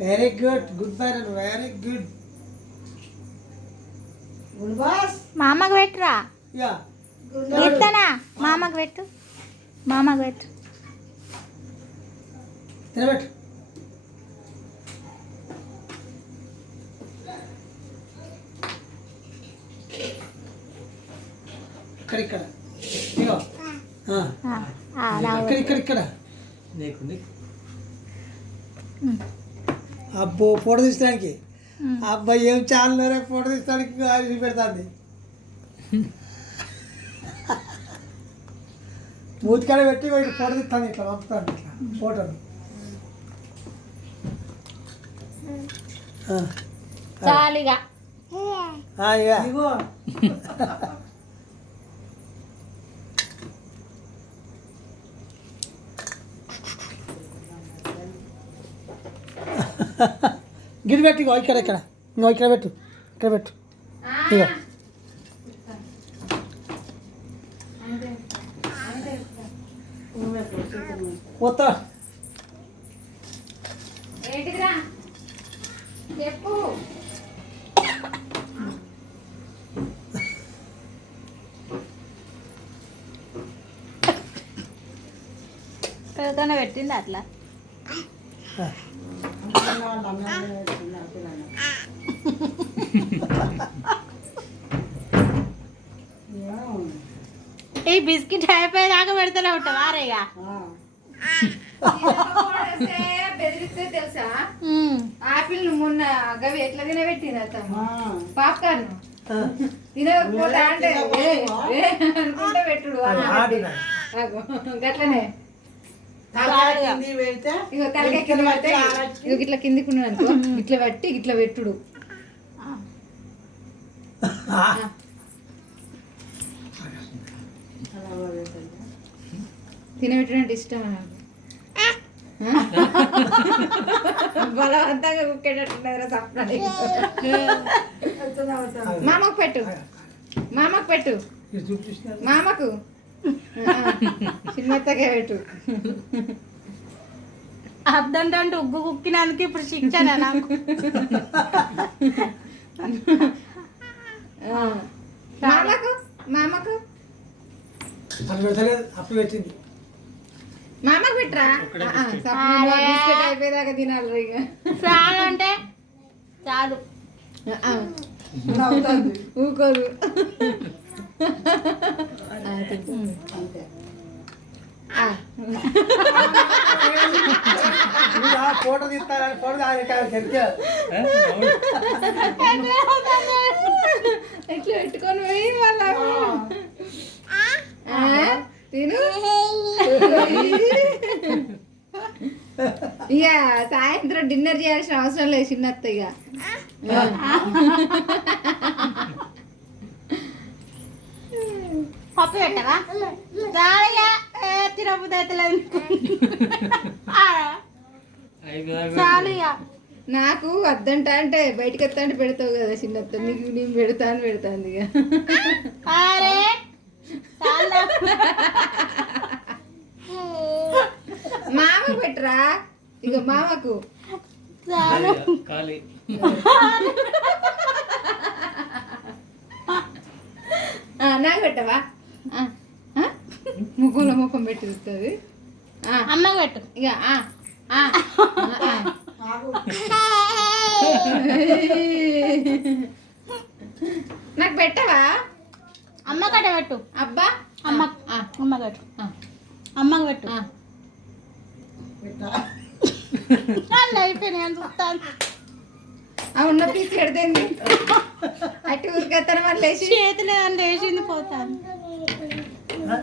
Very good good bye very good మా అమ్మకు పెట్టురా? Yeah ఇస్తానా మా అమ్మకు పెట్టు. మా అమ్మకు పెట్టు తినబెట్టు ఇక్కడ ఇక్కడ నాకు ఇక్కడ ఇక్కడ ఇక్కడ నీకుంది ఉమ్. అబ్బో ఫోటో తీసడానికి. అబ్బాయి ఏం ఛానల్ ఫోటో తీసడానికి పెడుతుంది మూతికాడ పెట్టి ఫోటో తీస్తాను ఇట్లా పంపుతాను ఇట్లా ఫోటోను ఆ. చాలిగా ఆ, గిడి పెట్టు ఇగో ఇక్కడ ఇక్కడ ఇంకో ఇక్కడ పెట్టు ఇక్కడ పెట్టు. ఇగో. ఏంటిదిరా? చెప్పు. పెట్టింది అట్లా? ఆ. ఈ బిస్కెట్ అయిపోయేదాకా పెడతానే ఉంటావు ఆరేగా బెదిరిస్తే తెలుసా ఆపిల్ మొన్న గవి ఎట్లా తినబెట్టింది అత్తమ్మ పాప్కార్న్. తినకపోతే అంటే అనుకుంటే పెట్టుడు గట్లనే. ఇగో తలకాయ కింద పడితే ఇగో ఇట్లా కిందికి ఉన్నాడు అనుకో. ఇట్లా పట్టి ఇట్లా పెట్టుడు. తినబెట్టడం అంటే ఇష్టం నాకు బలవంతంగా కుక్కేటట్టున్నారా సప్లై మామకు పెట్టు. మామకు పెట్టు. మామకు. చిన్నత్తగా పెట్టు అద్దంటే అంటే ఉగ్గు కుక్కినందుకు ఇప్పుడు శిక్షణ నాకు. మామకు? మామకు? అప్పుడు పెట్టింది. మామకు పెట్టరా? బిస్కెట్. అయిపోయేదాకా తినాలి ఇక. ఫ్యాన్ అంటే చాలు. ఆ, ఆ. ఊకోదు ఆ, ఫోటో తీస్తారని ఫోటో ఆయన పెట్టుకొని పోయి మళ్ళా ఆ, తిను ఇక సాయంత్రం డిన్నర్ చేయాల్సిన అవసరం లేదు చిన్నత్త ఇక పెట్టవా చాలుగా తినబుద్ధి అవుతలేదు చాలుగా నాకు వద్దంట అంటే బయటికి వస్తా అంటే పెడతావు కదా చిన్నత్త నీకు నేను పెడతాను పెడతాను ఇక. అరే చాలు మామకు పెట్టరా? ఇక మామకు. చాలు. ఖాళీ. ఆ, నాకు పెట్టవా? ముఖంలో ముఖం పెట్టి చూస్తుంది. అమ్మకి పెట్టు. ఇక. నాకు పెట్టవా? అమ్మ కట్ట పెట్టు. అబ్బా. అమ్మ పెట్టు ఆ, అమ్మకి పెట్టు. ఆ. అల్ల అయిపోయినాయి నేను చూస్తాను పీస్ పెడితేంది అటు ఊరికెత్తాను మళ్ళీ వేసి చేతులు అంటే వేసింది పోతాను な